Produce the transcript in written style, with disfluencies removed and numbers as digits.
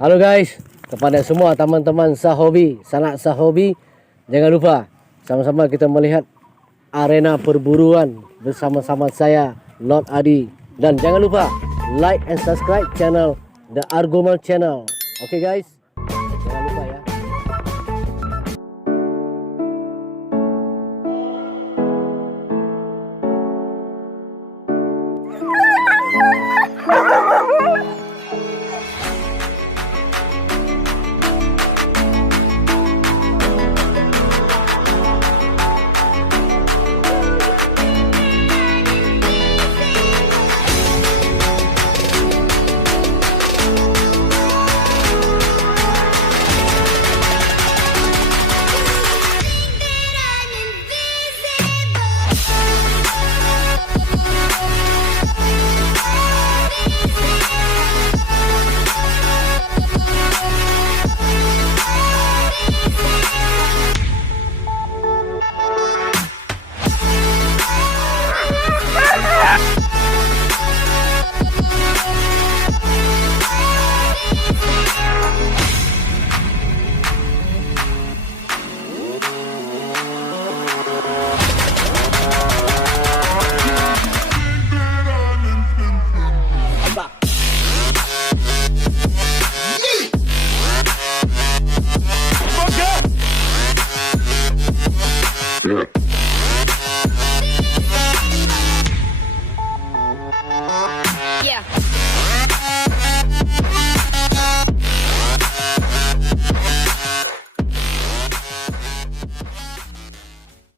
Halo guys, kepada semua teman-teman sahobi, sanak sahobi, jangan lupa sama-sama kita melihat arena perburuan bersama-sama saya, Lord Adi. Dan jangan lupa like and subscribe channel The Argomal Channel. Oke guys.